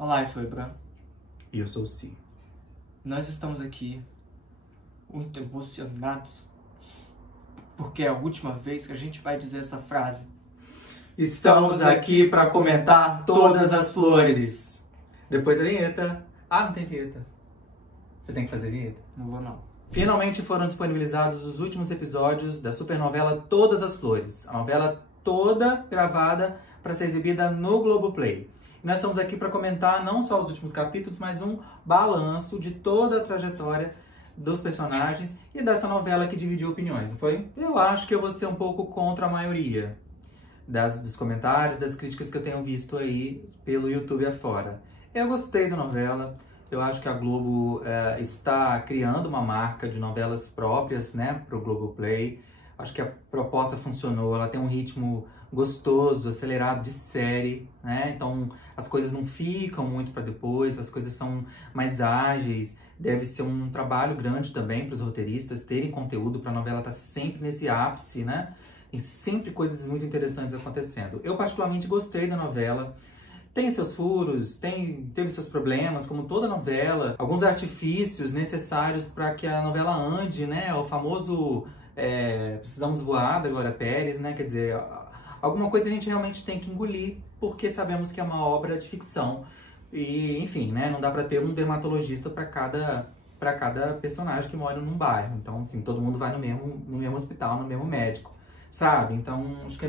Olá, eu sou o Ibram. E eu sou o Si. Nós estamos aqui muito emocionados porque é a última vez que a gente vai dizer essa frase. Estamos aqui para comentar todas as flores. Depois da vinheta. Ah, não tem vinheta. Você tem que fazer vinheta? Não vou não. Finalmente foram disponibilizados os últimos episódios da supernovela Todas as Flores. A novela toda gravada para ser exibida no Globoplay. E nós estamos aqui para comentar não só os últimos capítulos, mas um balanço de toda a trajetória dos personagens e dessa novela que dividiu opiniões, não foi? Eu acho que eu vou ser um pouco contra a maioria dos comentários, das críticas que eu tenho visto aí pelo YouTube afora. Eu gostei da novela. Eu acho que a Globo está criando uma marca de novelas próprias, né, para o Globoplay. Acho que a proposta funcionou, ela tem um ritmo gostoso, acelerado de série, né? Então as coisas não ficam muito para depois, as coisas são mais ágeis. Deve ser um trabalho grande também para os roteiristas terem conteúdo para a novela estar sempre nesse ápice, né? Tem sempre coisas muito interessantes acontecendo. Eu particularmente gostei da novela. Tem seus furos, teve seus problemas, como toda novela. Alguns artifícios necessários para que a novela ande, né? O famoso precisamos voar da Glória Pérez, né? Quer dizer, alguma coisa a gente realmente tem que engolir, porque sabemos que é uma obra de ficção. E, enfim, né? Não dá para ter um dermatologista para cada personagem que mora num bairro. Então, enfim, todo mundo vai no mesmo hospital, no mesmo médico, sabe? Então, acho que é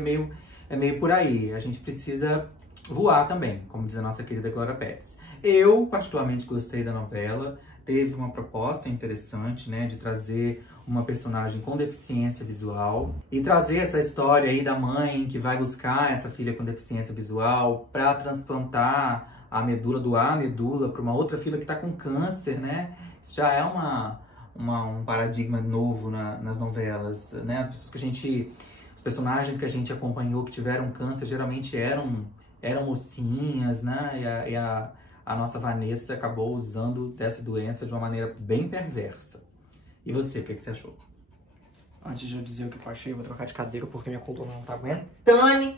meio por aí. A gente precisa voar também, como diz a nossa querida Glória Pérez. Eu, particularmente, gostei da novela. Teve uma proposta interessante, né, de trazer uma personagem com deficiência visual e trazer essa história aí da mãe que vai buscar essa filha com deficiência visual para transplantar a medula, doar a medula para uma outra filha que está com câncer, né? Isso já é um paradigma novo nas novelas, né? Os personagens que a gente acompanhou que tiveram câncer geralmente eram mocinhas, né? E a nossa Vanessa acabou usando dessa doença de uma maneira bem perversa. E você, o que você achou? Antes de eu dizer o que eu achei, eu vou trocar de cadeira porque minha coluna não tá aguentando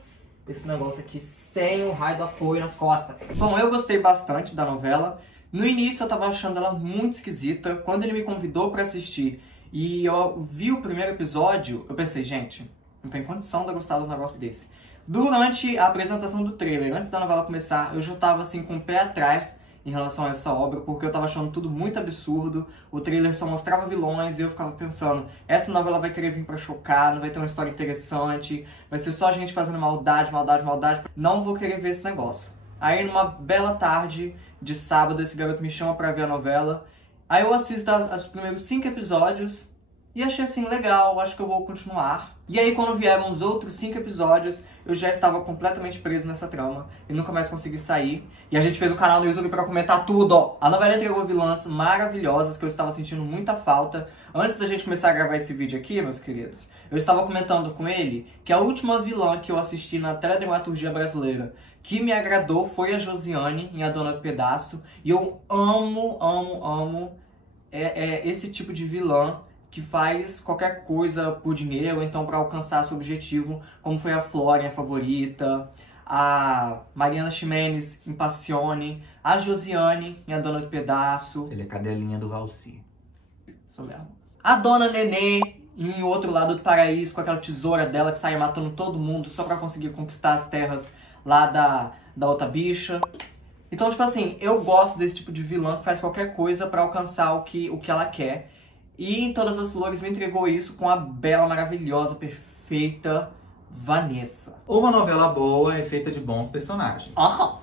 esse negócio aqui sem o raio do apoio nas costas. Bom, eu gostei bastante da novela. No início eu tava achando ela muito esquisita. Quando ele me convidou pra assistir e eu vi o primeiro episódio, eu pensei, gente, não tem condição de eu gostar de um negócio desse. Durante a apresentação do trailer, antes da novela começar, eu já tava assim com o pé atrás em relação a essa obra, porque eu tava achando tudo muito absurdo. O trailer só mostrava vilões e eu ficava pensando, essa novela vai querer vir pra chocar, não vai ter uma história interessante, vai ser só gente fazendo maldade, não vou querer ver esse negócio. Aí numa bela tarde de sábado, esse garoto me chama pra ver a novela, aí eu assisto os primeiros 5 episódios e achei assim, legal, acho que eu vou continuar. E aí quando vieram os outros 5 episódios, eu já estava completamente preso nessa trama e nunca mais consegui sair. E a gente fez um canal no YouTube pra comentar tudo. A novela entregou vilãs maravilhosas que eu estava sentindo muita falta. Antes da gente começar a gravar esse vídeo aqui, meus queridos, eu estava comentando com ele que a última vilã que eu assisti na teledramaturgia brasileira que me agradou foi a Josiane, em A Dona do Pedaço. E eu amo esse tipo de vilã que faz qualquer coisa por dinheiro, ou então para alcançar seu objetivo, como foi a Flora, minha favorita, a Mariana Ximenes em Passione, a Josiane em A Dona do Pedaço. Ele é cadelinha do Valci. Isso mesmo. A Dona Nenê em Outro Lado do Paraíso, com aquela tesoura dela que saia matando todo mundo só para conseguir conquistar as terras lá da outra bicha. Então, tipo assim, eu gosto desse tipo de vilã que faz qualquer coisa para alcançar o que ela quer. E em Todas as Flores me entregou isso com a bela, maravilhosa, perfeita Vanessa. Uma novela boa é feita de bons personagens. Ah!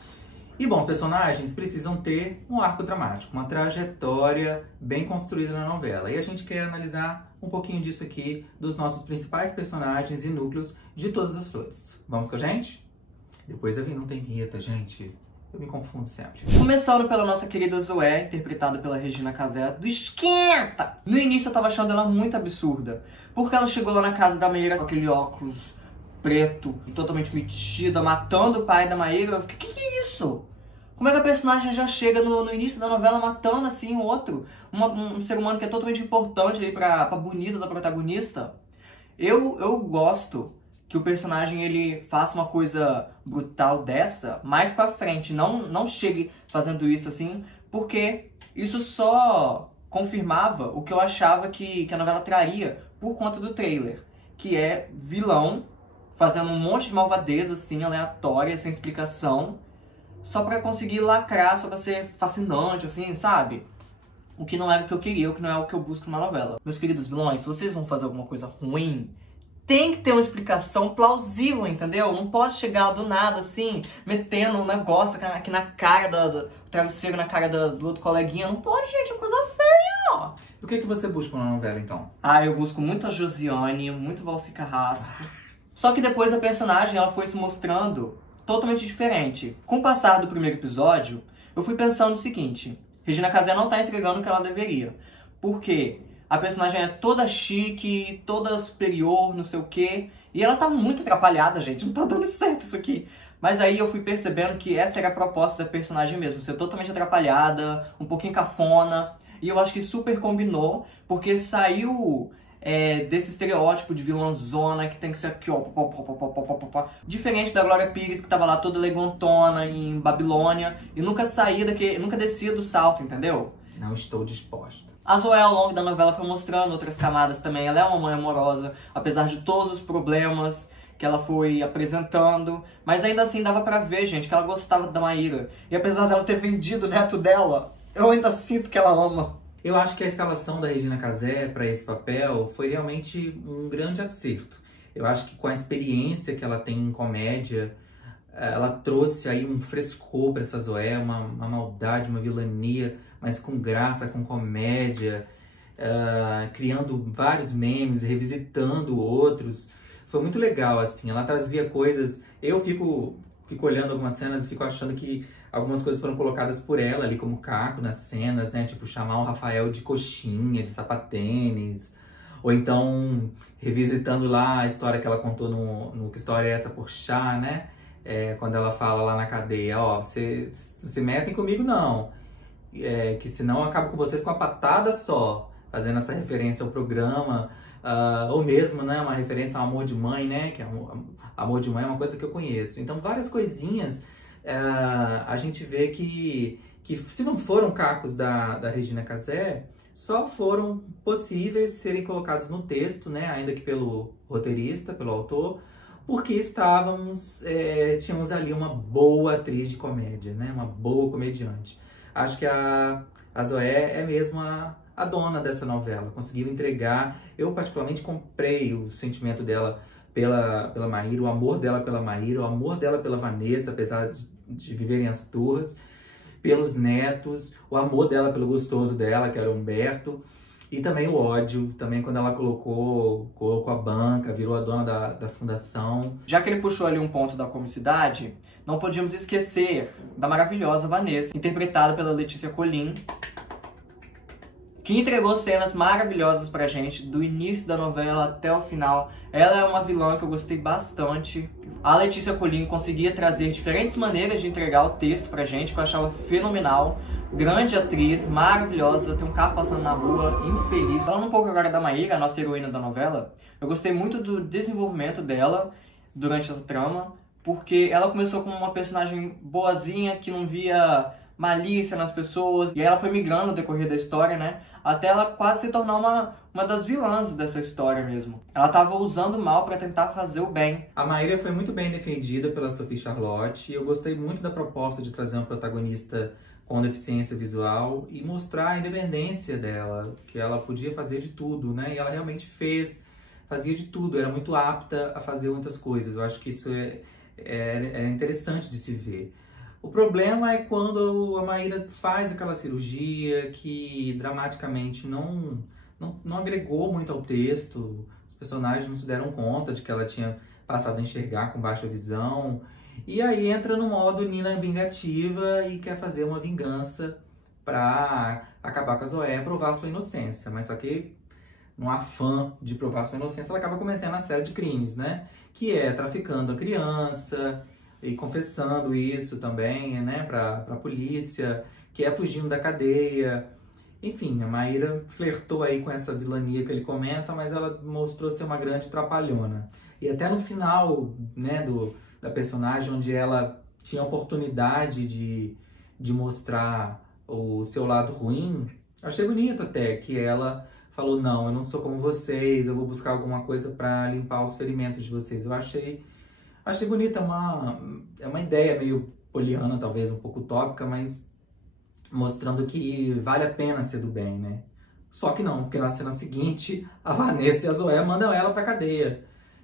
E bons personagens precisam ter um arco dramático, uma trajetória bem construída na novela. E a gente quer analisar um pouquinho disso aqui, dos nossos principais personagens e núcleos de Todas as Flores. Vamos com a gente? Depois não tem vinheta, gente. Eu me confundo sempre. Começando pela nossa querida Zoé, interpretada pela Regina Casé, do Esquenta! No início eu tava achando ela muito absurda, porque ela chegou lá na casa da Maíra com aquele óculos preto, totalmente metida, matando o pai da Maíra. Eu fiquei, que é isso? Como é que a personagem já chega no início da novela matando assim o outro? Um ser humano que é totalmente importante aí pra bonita da protagonista. Eu gosto que o personagem ele faça uma coisa brutal dessa mais pra frente. Não chegue fazendo isso assim, porque isso só confirmava o que eu achava que a novela traria por conta do trailer, que é vilão fazendo um monte de malvadeza assim, aleatória, sem explicação, só pra conseguir lacrar, só pra ser fascinante, assim, sabe? O que não era o que eu queria, o que não é o que eu busco numa novela. Meus queridos vilões, se vocês vão fazer alguma coisa ruim, tem que ter uma explicação plausível, entendeu? Não pode chegar do nada, assim, metendo um negócio aqui na cara do travesseiro, na cara do outro coleguinha. Não pode, gente, é coisa feia. O que você busca na novela, então? Eu busco muito a Josiane, muito Valci Carrasco. Só que depois a personagem, ela foi se mostrando totalmente diferente. Com o passar do primeiro episódio, eu fui pensando o seguinte: Regina Casé não tá entregando o que ela deveria. Por quê? A personagem é toda chique, toda superior, não sei o quê. E ela tá muito atrapalhada, gente. Não tá dando certo isso aqui. Mas aí eu fui percebendo que essa era a proposta da personagem mesmo. Ser totalmente atrapalhada, um pouquinho cafona. E eu acho que super combinou, porque saiu desse estereótipo de vilãzona que tem que ser aqui, ó. Diferente da Glória Pires, que tava lá toda elegantona em Babilônia. E nunca descia do salto, entendeu? Não estou disposta. A Zoé, ao longo da novela, foi mostrando outras camadas também. Ela é uma mãe amorosa, apesar de todos os problemas que ela foi apresentando. Mas ainda assim dava pra ver, gente, que ela gostava da Maíra. E apesar dela ter vendido o neto dela, eu ainda sinto que ela ama. Eu acho que a escalação da Regina Casé para esse papel foi realmente um grande acerto. Eu acho que com a experiência que ela tem em comédia, ela trouxe aí um frescor para essa Zoé, uma maldade, uma vilania, mas com graça, com comédia, criando vários memes, revisitando outros. Foi muito legal, assim, ela trazia coisas... Eu fico olhando algumas cenas e fico achando que algumas coisas foram colocadas por ela ali como caco nas cenas, né? Tipo, chamar o Rafael de coxinha, de sapatênis. Ou então, revisitando lá a história que ela contou no Que História é Essa, Porchat, né? Quando ela fala lá na cadeia, ó, vocês não se metem comigo não. Que senão eu acabo com vocês com uma patada só. Fazendo essa referência ao programa. Ou mesmo, né, uma referência ao Amor de Mãe, né? Que Amor de Mãe é uma coisa que eu conheço. Então, várias coisinhas... a gente vê que se não foram cacos da Regina Casé, só foram possíveis serem colocados no texto, né, ainda que pelo roteirista, pelo autor, porque tínhamos ali uma boa atriz de comédia, né, uma boa comediante. Acho que a Zoé é mesmo a dona dessa novela, conseguiu entregar. Eu particularmente comprei o sentimento dela pela Maíra, o amor dela pela Maíra, o amor dela pela Vanessa, apesar de viverem as turras, pelos netos, o amor dela pelo gostoso dela, que era o Humberto, e também o ódio, também quando ela colocou a banca, virou a dona da fundação. Já que ele puxou ali um ponto da comicidade, não podíamos esquecer da maravilhosa Vanessa, interpretada pela Letícia Colin, que entregou cenas maravilhosas pra gente, do início da novela até o final. Ela é uma vilã que eu gostei bastante. A Letícia Colin conseguia trazer diferentes maneiras de entregar o texto pra gente, que eu achava fenomenal. Grande atriz, maravilhosa, tem um carro passando na rua, infeliz. Falando um pouco agora da Maíra, a nossa heroína da novela, eu gostei muito do desenvolvimento dela durante essa trama, porque ela começou como uma personagem boazinha, que não via malícia nas pessoas, e aí ela foi migrando no decorrer da história, né? Até ela quase se tornar uma das vilãs dessa história mesmo. Ela tava usando o mal pra tentar fazer o bem. A Maíra foi muito bem defendida pela Sophie Charlotte, e eu gostei muito da proposta de trazer uma protagonista com deficiência visual e mostrar a independência dela, que ela podia fazer de tudo, né? E ela realmente fazia de tudo, era muito apta a fazer muitas coisas. Eu acho que isso é interessante de se ver. O problema é quando a Maíra faz aquela cirurgia que dramaticamente não agregou muito ao texto. Os personagens não se deram conta de que ela tinha passado a enxergar com baixa visão. E aí entra no modo Nina vingativa e quer fazer uma vingança pra acabar com a Zoé, provar sua inocência. Mas só que, no afã de provar sua inocência, ela acaba cometendo uma série de crimes, né? Que é traficando a criança e confessando isso também, né, pra polícia, que é fugindo da cadeia. Enfim, a Maíra flertou aí com essa vilania que ele comenta, mas ela mostrou ser uma grande trapalhona. E até no final, né, da personagem, onde ela tinha a oportunidade de mostrar o seu lado ruim, eu achei bonito até que ela falou, não, eu não sou como vocês, eu vou buscar alguma coisa para limpar os ferimentos de vocês. Eu achei bonita, é uma ideia meio poliana, talvez um pouco utópica, mas mostrando que vale a pena ser do bem, né? Só que não, porque na cena seguinte, a Vanessa e a Zoé mandam ela pra cadeia.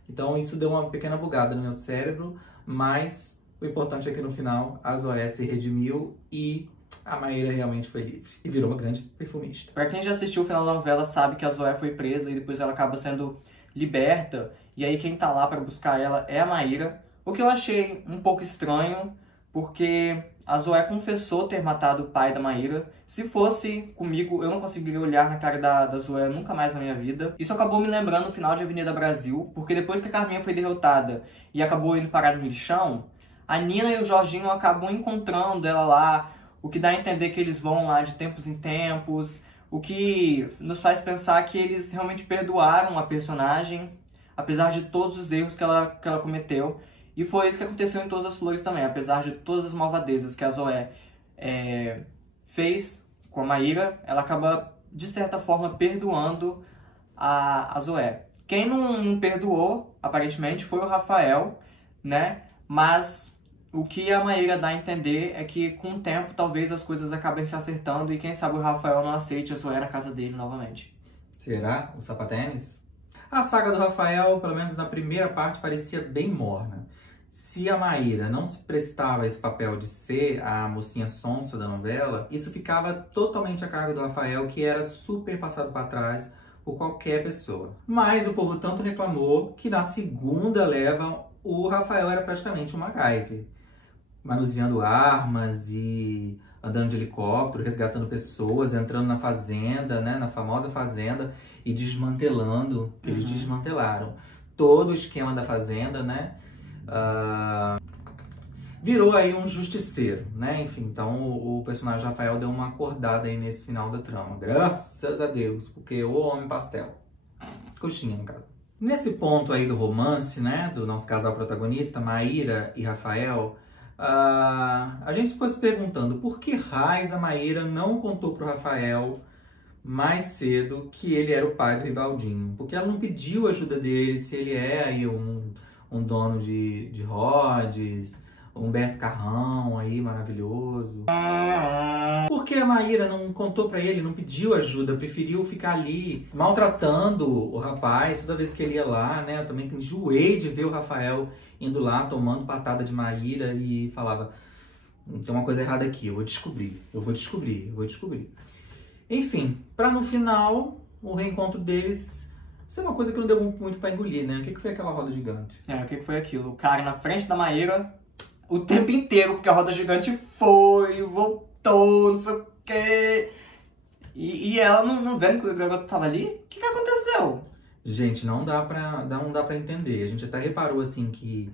Então isso deu uma pequena bugada no meu cérebro, mas o importante é que no final a Zoé se redimiu e a Maíra realmente foi livre e virou uma grande perfumista. Pra quem já assistiu o final da novela sabe que a Zoé foi presa e depois ela acaba sendo liberta. E aí quem tá lá pra buscar ela é a Maíra. O que eu achei um pouco estranho, porque a Zoé confessou ter matado o pai da Maíra. Se fosse comigo, eu não conseguiria olhar na cara da Zoé nunca mais na minha vida. Isso acabou me lembrando o final de Avenida Brasil, porque depois que a Carminha foi derrotada e acabou indo parar no lixão, a Nina e o Jorginho acabam encontrando ela lá, o que dá a entender que eles vão lá de tempos em tempos, o que nos faz pensar que eles realmente perdoaram a personagem, apesar de todos os erros que ela cometeu. E foi isso que aconteceu em Todas as Flores também, apesar de todas as malvadezas que a Zoé fez com a Maíra, ela acaba, de certa forma, perdoando a Zoé. Quem não perdoou, aparentemente, foi o Rafael, né? Mas o que a Maíra dá a entender é que, com o tempo, talvez as coisas acabem se acertando e quem sabe o Rafael não aceite a Zoé na casa dele novamente. Será? O sapatênis? A saga do Rafael, pelo menos na primeira parte, parecia bem morna. Se a Maíra não se prestava a esse papel de ser a mocinha sonsa da novela, isso ficava totalmente a cargo do Rafael, que era super passado para trás por qualquer pessoa. Mas o povo tanto reclamou que na segunda leva o Rafael era praticamente um MacGyver, manuseando armas e andando de helicóptero, resgatando pessoas, entrando na fazenda, né, na famosa fazenda, e desmantelando, que eles desmantelaram todo o esquema da fazenda, né? Virou aí um justiceiro, né? Enfim, então o personagem Rafael deu uma acordada aí nesse final da trama. Graças a Deus, porque o homem pastel. Coxinha, no caso. Nesse ponto aí do romance, né? Do nosso casal protagonista, Maíra e Rafael, a gente ficou se perguntando por que raios a Maíra não contou pro Rafael mais cedo que ele era o pai do Rivaldinho. Porque ela não pediu ajuda dele, se ele é aí um dono de Rhodes, Humberto Carrão aí, maravilhoso. Por que a Maíra não contou pra ele, não pediu ajuda, preferiu ficar ali maltratando o rapaz toda vez que ele ia lá, né? Eu também enjoei de ver o Rafael indo lá, tomando patada de Maíra e falava, tem uma coisa errada aqui, eu vou descobrir. Enfim, pra no final, o reencontro deles... Isso é uma coisa que não deu muito pra engolir, né? O que foi aquela roda gigante? O que foi aquilo? O cara na frente da Maíra o tempo inteiro, porque a roda gigante foi, voltou, não sei o quê. E ela não vendo que o garoto tava ali? O que aconteceu? Gente, não dá pra entender. A gente até reparou, assim, que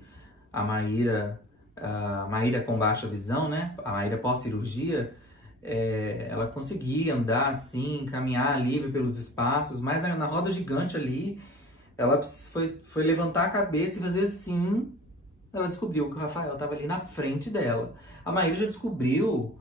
a Maíra com baixa visão, né? A Maíra pós-cirurgia, ela conseguia andar assim, caminhar livre pelos espaços, mas na roda gigante ali, ela foi levantar a cabeça e fazer assim, ela descobriu que o Rafael estava ali na frente dela. A Maíra já descobriu,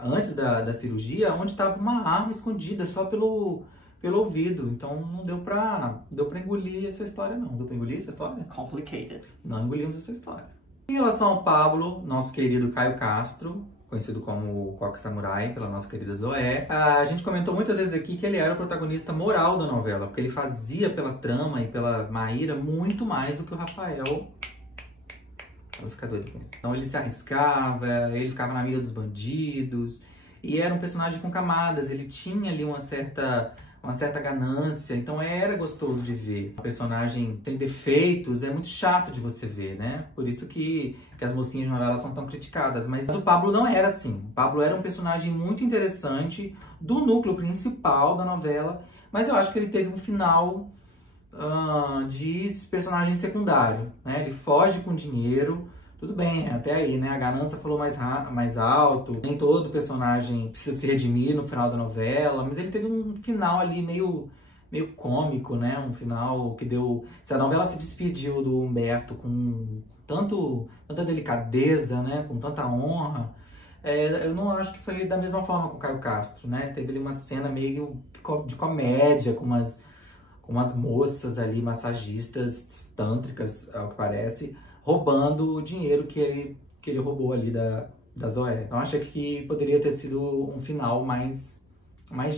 antes da cirurgia, onde estava uma arma escondida só pelo ouvido. Então não deu pra engolir essa história, não. Deu pra engolir essa história? Complicated. Não engolimos essa história. Em relação ao Pablo, nosso querido Caio Castro, conhecido como o Coque Samurai, pela nossa querida Zoé, a gente comentou muitas vezes aqui que ele era o protagonista moral da novela, porque ele fazia pela trama e pela Maíra muito mais do que o Rafael. Eu vou ficar doido com isso. Então ele se arriscava, ele ficava na mira dos bandidos, e era um personagem com camadas, ele tinha ali uma certa ganância, então era gostoso de ver. Um personagem sem defeitos é muito chato de você ver, né? Por isso que as mocinhas de novela são tão criticadas. Mas o Pablo não era assim. O Pablo era um personagem muito interessante do núcleo principal da novela, mas eu acho que ele teve um final de personagem secundário, né? Ele foge com dinheiro, tudo bem, até aí, né? A ganância falou mais alto, nem todo personagem precisa se redimir no final da novela, mas ele teve um final ali meio meio cômico, né? Um final que deu... Se a novela se despediu do Humberto com tanta delicadeza, né? Com tanta honra, eu não acho que foi da mesma forma com o Caio Castro, né? Teve ali uma cena meio de comédia, com umas moças ali, massagistas tântricas, ao que parece, roubando o dinheiro que ele roubou ali da Zoé. Então, acho que poderia ter sido um final mais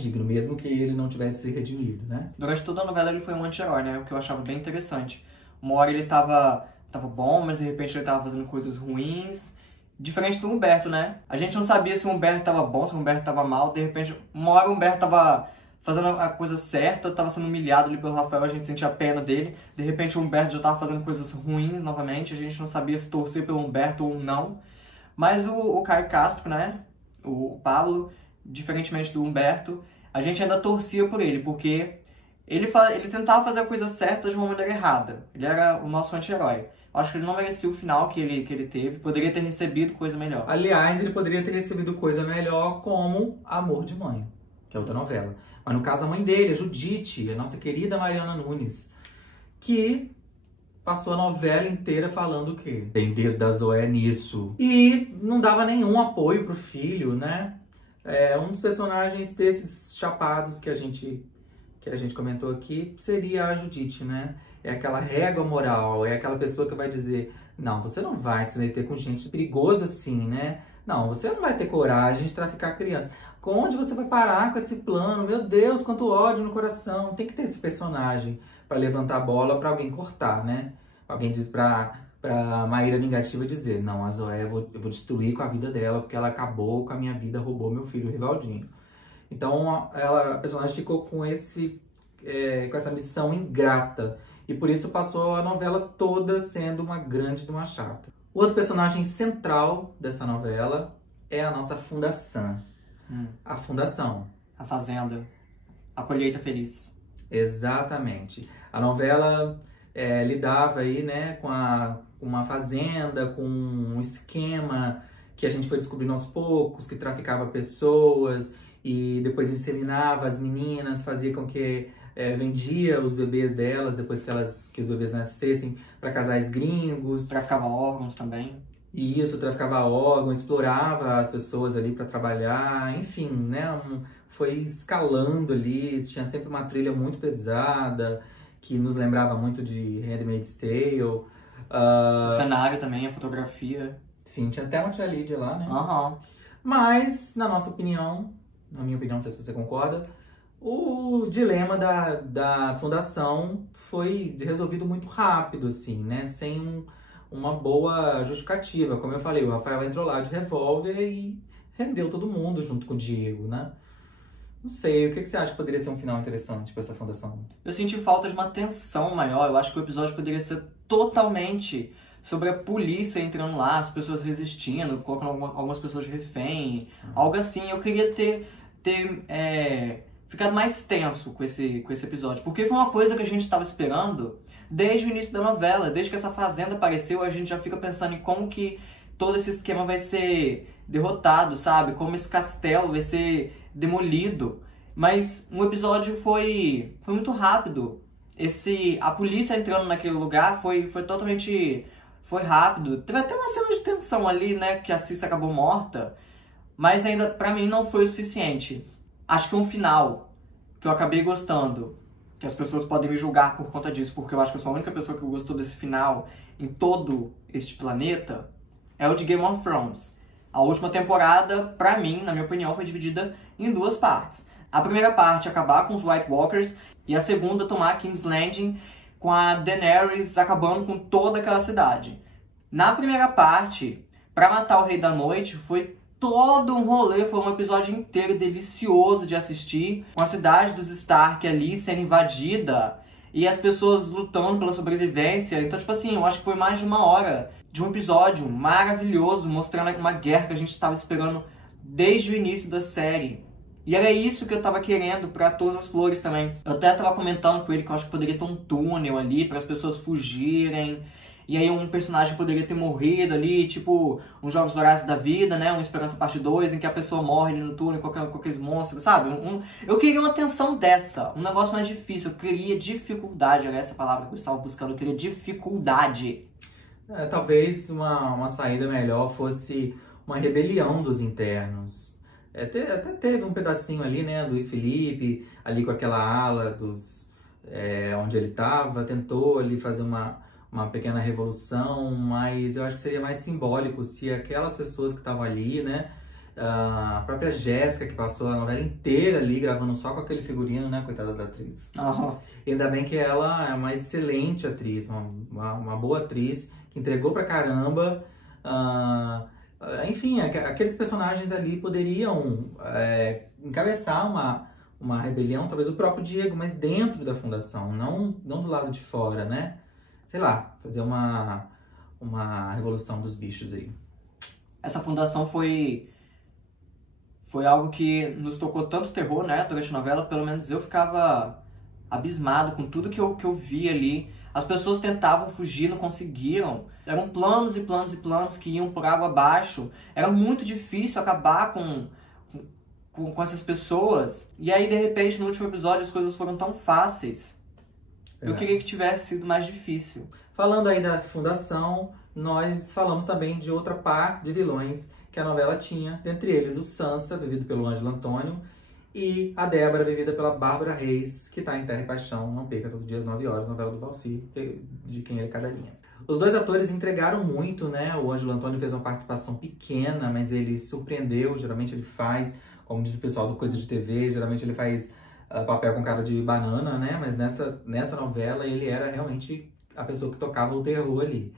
digno, mesmo que ele não tivesse se redimido, né? Durante toda a novela ele foi um anti-herói, né? O que eu achava bem interessante. Uma hora ele tava bom, mas de repente ele tava fazendo coisas ruins. Diferente do Humberto, né? A gente não sabia se o Humberto tava bom, se o Humberto tava mal. De repente, uma hora o Humberto tava fazendo a coisa certa, tava sendo humilhado ali pelo Rafael, a gente sentia a pena dele. De repente o Humberto já tava fazendo coisas ruins novamente, a gente não sabia se torcer pelo Humberto ou não. Mas o Caio Castro, né? O Pablo, diferentemente do Humberto, a gente ainda torcia por ele, porque ele tentava fazer a coisa certa de uma maneira errada. Ele era o nosso anti-herói. Acho que ele não merecia o final que ele teve. Poderia ter recebido coisa melhor. Aliás, ele poderia ter recebido coisa melhor como Amor de Mãe, que é outra novela. Mas no caso, a mãe dele, a Judite, a nossa querida Mariana Nunes, que passou a novela inteira falando o quê? Tem dedo da Zoé nisso. E não dava nenhum apoio pro filho, né? Um dos personagens desses chapados que a gente comentou aqui seria a Judite, né? É aquela régua moral, é aquela pessoa que vai dizer: não, você não vai se meter com gente perigosa assim, né? Não, você não vai ter coragem de traficar criança. Onde você vai parar com esse plano? Meu Deus, quanto ódio no coração. Tem que ter esse personagem para levantar a bola para alguém cortar, né? Alguém diz pra Maíra Vingativa dizer: não, a Zoé eu vou destruir com a vida dela, porque ela acabou com a minha vida, roubou meu filho, o Rivaldinho. Então a personagem ficou com essa missão ingrata. E por isso passou a novela toda sendo uma grande de uma chata. O outro personagem central dessa novela é a nossa Fundação. A Fundação. A Fazenda. A Colheita Feliz. Exatamente. A novela lidava aí, né, com uma fazenda, com um esquema que a gente foi descobrindo aos poucos, que traficava pessoas e depois inseminava as meninas, fazia com que vendia os bebês delas depois que os bebês nascessem para casais gringos. Traficava órgãos também. E isso, traficava órgãos, explorava as pessoas ali para trabalhar, enfim, né? Foi escalando ali, tinha sempre uma trilha muito pesada, que nos lembrava muito de Handmaid's Tale. O cenário também, a fotografia. Sim, tinha até uma tia Lídia lá, né? Uhum. Mas, na minha opinião, não sei se você concorda, o dilema da Fundação foi resolvido muito rápido, assim, né? Sem uma boa justificativa. Como eu falei, o Rafael entrou lá de revólver e rendeu todo mundo junto com o Diego, né? Não sei, o que você acha que poderia ser um final interessante para essa Fundação? Eu senti falta de uma tensão maior. Eu acho que o episódio poderia ser totalmente sobre a polícia entrando lá, as pessoas resistindo, colocando algumas pessoas de refém, algo assim. Eu queria ter ficado mais tenso com esse episódio, porque foi uma coisa que a gente estava esperando desde o início da novela. Desde que essa fazenda apareceu, a gente já fica pensando em como que todo esse esquema vai ser derrotado, sabe? Como esse castelo vai ser demolido. Mas um episódio foi muito rápido. A polícia entrando naquele lugar foi totalmente... Foi rápido. Teve até uma cena de tensão ali, né? Que a Cissa acabou morta. Mas ainda, pra mim, não foi o suficiente. Acho que um final que eu acabei gostando, que as pessoas podem me julgar por conta disso, porque eu acho que eu sou a única pessoa que gostou desse final em todo este planeta, é o de Game of Thrones. A última temporada, pra mim, na minha opinião, foi dividida em duas partes. A primeira parte, acabar com os White Walkers, e a segunda, tomar King's Landing, com a Daenerys acabando com toda aquela cidade. Na primeira parte, pra matar o Rei da Noite, foi todo um rolê, foi um episódio inteiro delicioso de assistir, com a cidade dos Stark ali sendo invadida, e as pessoas lutando pela sobrevivência. Então, tipo assim, eu acho que foi mais de 1 hora de um episódio maravilhoso, mostrando uma guerra que a gente estava esperando desde o início da série. E era isso que eu tava querendo pra Todas as Flores também. Eu até tava comentando com ele que eu acho que poderia ter um túnel ali para as pessoas fugirem. e aí um personagem poderia ter morrido ali, tipo, uns Jogos Vorazes da Vida, né? Um Esperança Parte 2, em que a pessoa morre ali no túnel com aqueles monstros, sabe? Eu queria uma tensão dessa, um negócio mais difícil, eu queria dificuldade, era essa palavra que eu estava buscando, eu queria dificuldade. Talvez uma saída melhor fosse uma rebelião dos internos. Até teve um pedacinho ali, né? Luiz Felipe, ali com aquela ala onde ele estava, tentou ali fazer uma pequena revolução, mas eu acho que seria mais simbólico se aquelas pessoas que estavam ali, né? A própria Jéssica, que passou a novela inteira ali, gravando só com aquele figurino, né? Coitada da atriz. E ainda bem que ela é uma excelente atriz, uma boa atriz, que entregou pra caramba. Enfim, aqueles personagens ali poderiam encabeçar uma rebelião, talvez o próprio Diego, mas dentro da fundação, não do lado de fora, né? Sei lá, fazer uma revolução dos bichos aí. Essa fundação foi algo que nos tocou tanto terror, né, durante a novela, pelo menos eu ficava abismado com tudo que eu vi ali. As pessoas tentavam fugir, não conseguiram. Eram planos e planos e planos que iam por água abaixo. Era muito difícil acabar com essas pessoas. E aí, de repente, no último episódio, as coisas foram tão fáceis. Eu queria que tivesse sido mais difícil. Falando aí da fundação, nós falamos também de outra par de vilões que a novela tinha. Dentre eles, o Sansa, vivido pelo Ângelo Antônio, e a Débora, vivida pela Bárbara Reis, que está em Terra e Paixão, não perca, todo dia às 9 horas, novela do Valci, de quem é cada linha. Os dois atores entregaram muito, né? O Ângelo Antônio fez uma participação pequena, mas ele surpreendeu. Geralmente ele faz, como diz o pessoal do Coisa de TV, geralmente ele faz papel com cara de banana, né? Mas nessa novela ele era realmente a pessoa que tocava o terror ali.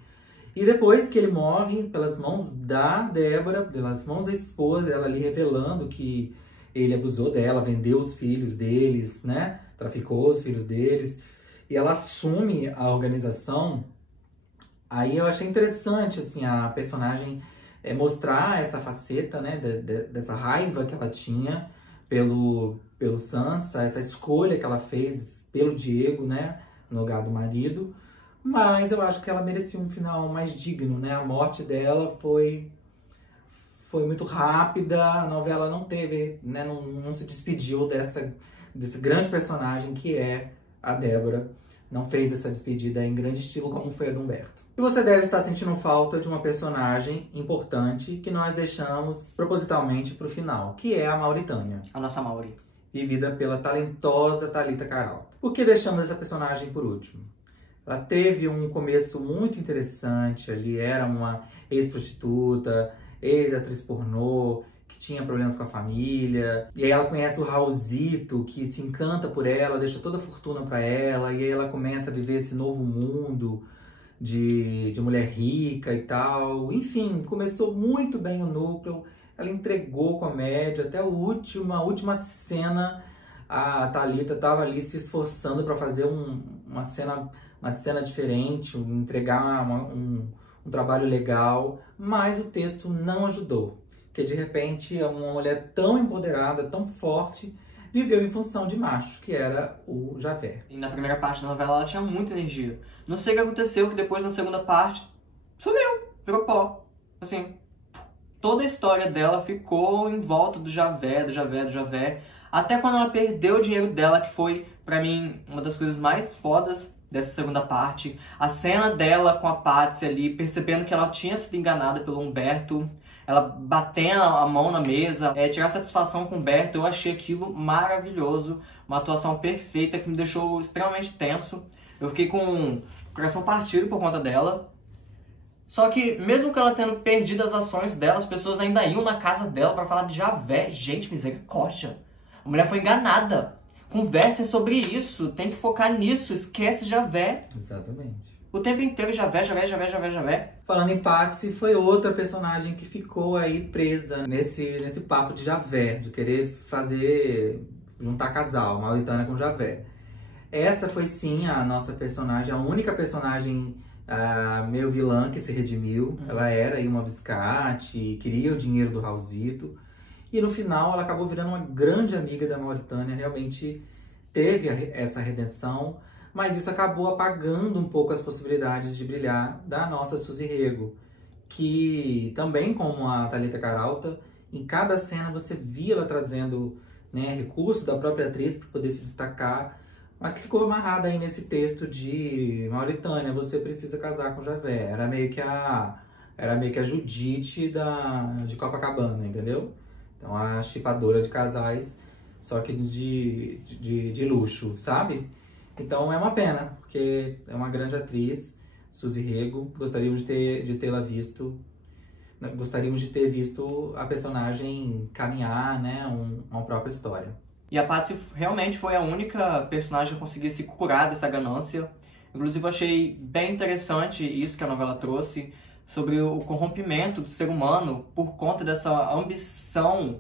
E depois que ele morre, pelas mãos da Débora, pelas mãos da esposa, ela ali revelando que ele abusou dela, vendeu os filhos deles, né? Traficou os filhos deles. E ela assume a organização. Aí eu achei interessante, assim, a personagem mostrar essa faceta, né? Dessa raiva que ela tinha pelo Sansa, essa escolha que ela fez pelo Diego, né? No lugar do marido. Mas eu acho que ela merecia um final mais digno, né? A morte dela foi muito rápida, a novela não teve, né, não se despediu desse grande personagem que é a Débora. Não fez essa despedida em grande estilo como foi a do Humberto. E você deve estar sentindo falta de uma personagem importante que nós deixamos propositalmente para o final, que é a Mauritânia. A nossa Mauri. Vivida pela talentosa Thalita Caralta. Por que deixamos essa personagem por último? Ela teve um começo muito interessante ali, era uma ex-prostituta, ex-atriz pornô, que tinha problemas com a família. E aí ela conhece o Raulzito, que se encanta por ela, deixa toda a fortuna pra ela. E aí ela começa a viver esse novo mundo de mulher rica e tal. Enfim, começou muito bem o núcleo. Ela entregou comédia até a última cena. A Thalita estava ali se esforçando para fazer uma cena diferente, entregar um trabalho legal, mas o texto não ajudou. Porque de repente uma mulher tão empoderada, tão forte, viveu em função de macho, que era o Javert. E na primeira parte da novela ela tinha muita energia. Não sei o que aconteceu, que depois na segunda parte sumiu, virou pó. Assim, toda a história dela ficou em volta do Javert. Até quando ela perdeu o dinheiro dela, que foi, pra mim, uma das coisas mais fodas dessa segunda parte. A cena dela com a Patsy ali, percebendo que ela tinha sido enganada pelo Humberto. Ela batendo a mão na mesa, tirar satisfação com o Humberto. Eu achei aquilo maravilhoso. Uma atuação perfeita que me deixou extremamente tenso. Eu fiquei com o coração partido por conta dela. Só que, mesmo que ela tendo perdido as ações dela, as pessoas ainda iam na casa dela pra falar de Javert. Gente, misericórdia. A mulher foi enganada. Conversem sobre isso, tem que focar nisso, esquece Javert. Exatamente. O tempo inteiro Javert. Falando em Patsy, foi outra personagem que ficou aí presa nesse papo de Javert, de querer juntar casal, Mauritânia com Javert. Essa foi sim a nossa personagem, a única personagem meio vilã que se redimiu. Ela era aí uma biscate, queria o dinheiro do Raulzito. E no final ela acabou virando uma grande amiga da Mauritânia, realmente teve essa redenção. Mas isso acabou apagando um pouco as possibilidades de brilhar da nossa Suzy Rego, que também, como a Thalita Caralta, em cada cena você via ela trazendo, né, recursos da própria atriz para poder se destacar, mas que ficou amarrada aí nesse texto de Mauritânia, você precisa casar com Javé. Era meio que a Judite de Copacabana, entendeu? Então a chipadora de casais, só que de luxo, sabe? Então é uma pena, porque é uma grande atriz, Suzy Rego. Gostaríamos de tê-la visto. Gostaríamos de ter visto a personagem caminhar, né, uma própria história. E a Patsy realmente foi a única personagem a conseguir se curar dessa ganância. Inclusive eu achei bem interessante isso que a novela trouxe, sobre o corrompimento do ser humano por conta dessa ambição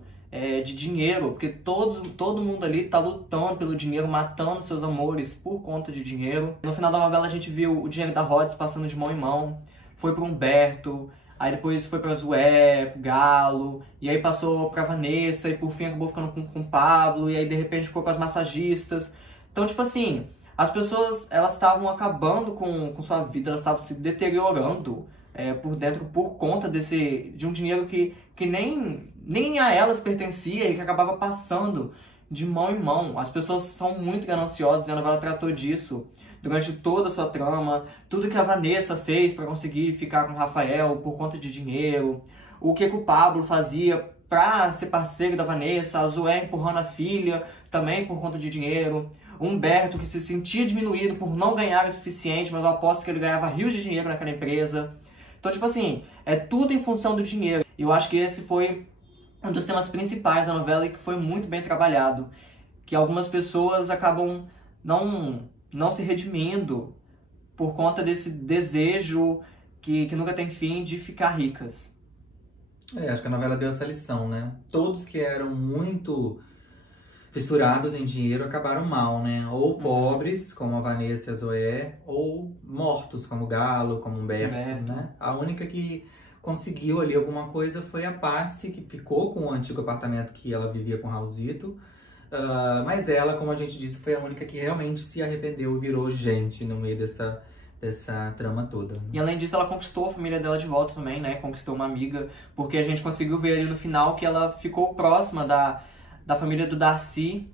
de dinheiro, porque todo mundo ali tá lutando pelo dinheiro, matando seus amores por conta de dinheiro. No final da novela a gente viu o dinheiro da Rhodes passando de mão em mão, foi pro Humberto, aí depois foi pra Zoé, pro Galo, e aí passou pra Vanessa, e por fim acabou ficando com o Pablo, e aí de repente ficou com as massagistas. Então, tipo assim, as pessoas, elas estavam acabando com sua vida, elas estavam se deteriorando por dentro por conta de um dinheiro que nem a elas pertencia e que acabava passando de mão em mão. As pessoas são muito gananciosas e a novela tratou disso durante toda a sua trama. Tudo que a Vanessa fez para conseguir ficar com o Rafael por conta de dinheiro. O que o Pablo fazia para ser parceiro da Vanessa. A Zoé empurrando a filha também por conta de dinheiro. O Humberto que se sentia diminuído por não ganhar o suficiente, mas eu aposto que ele ganhava rios de dinheiro naquela empresa. Então, tipo assim, é tudo em função do dinheiro. E eu acho que esse foi um dos temas principais da novela e que foi muito bem trabalhado. Que algumas pessoas acabam não se redimindo por conta desse desejo que nunca tem fim de ficar ricas. Acho que a novela deu essa lição, né? Todos que eram muito fissurados em dinheiro acabaram mal, né? Ou pobres, como a Vanessa e a Zoé, ou mortos, como o Galo, como o Humberto, né? A única que conseguiu ali alguma coisa foi a Patsy, que ficou com o antigo apartamento que ela vivia com o Raulzito. Mas ela, como a gente disse, foi a única que realmente se arrependeu e virou gente no meio dessa trama toda. E além disso, ela conquistou a família dela de volta também, né? Conquistou uma amiga, porque a gente conseguiu ver ali no final que ela ficou próxima da família do Darcy.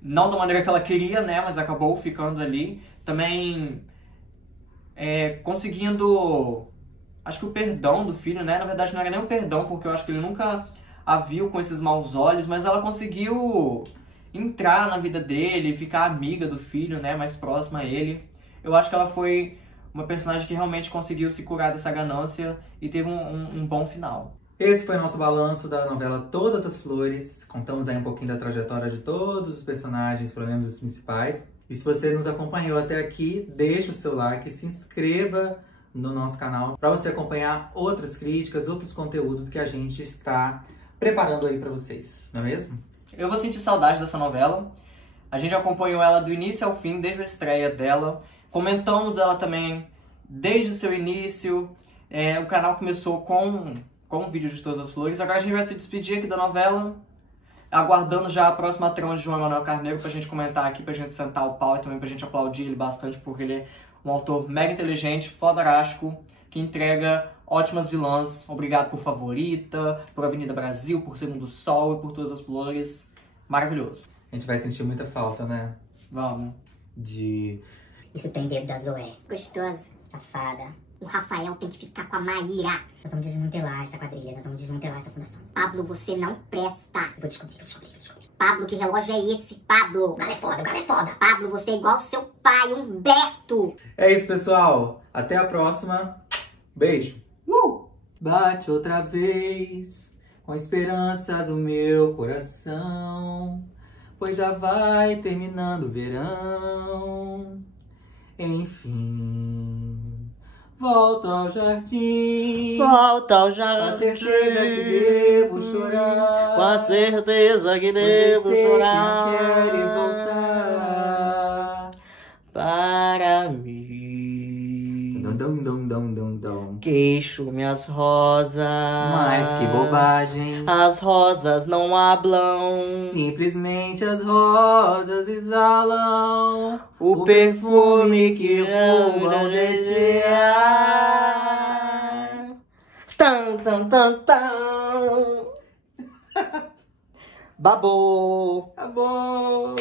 Não da maneira que ela queria, né? Mas acabou ficando ali. Também conseguindo, acho que o perdão do filho, né? Na verdade não era nem um perdão, porque eu acho que ele nunca a viu com esses maus olhos, mas ela conseguiu entrar na vida dele, ficar amiga do filho, né? Mais próxima a ele. Eu acho que ela foi uma personagem que realmente conseguiu se curar dessa ganância e teve um bom final. Esse foi o nosso balanço da novela Todas as Flores. Contamos aí um pouquinho da trajetória de todos os personagens, pelo menos os principais. E se você nos acompanhou até aqui, deixa o seu like, se inscreva no nosso canal para você acompanhar outras críticas, outros conteúdos que a gente está preparando aí para vocês, não é mesmo? Eu vou sentir saudade dessa novela. A gente acompanhou ela do início ao fim, desde a estreia dela. Comentamos ela também desde o seu início. O canal começou com o vídeo de Todas as Flores. Agora a gente vai se despedir aqui da novela, aguardando já a próxima trama de João Emanuel Carneiro pra gente comentar aqui, pra gente sentar o pau e também pra gente aplaudir ele bastante, porque ele é um autor mega inteligente, fodarástico, que entrega ótimas vilãs. Obrigado por Favorita, por Avenida Brasil, por Segundo Sol e por Todas as Flores. Maravilhoso. A gente vai sentir muita falta, né? Vamos. Isso tem dedo da Zoé. Gostoso, safada. O Rafael tem que ficar com a Maíra. Nós vamos desmantelar essa quadrilha, nós vamos desmantelar essa fundação. Pablo, você não presta. Eu vou descobrir. Pablo, que relógio é esse? Pablo, o galo é foda. Pablo, você é igual ao seu pai, Humberto. É isso, pessoal. Até a próxima. Beijo. Bate outra vez, com esperanças o meu coração, pois já vai terminando o verão. Enfim, volto ao jardim. Com a certeza que devo chorar. Com a certeza que devo chorar. Que não queres voltar para mim. Dum, dum, dum, dum, dum, dum. queixo, minhas rosas. Mas que bobagem. As rosas não hablam. Simplesmente as rosas exalam O perfume que roubam de ti. Tan, tan, tan, tan. Babou. Acabou.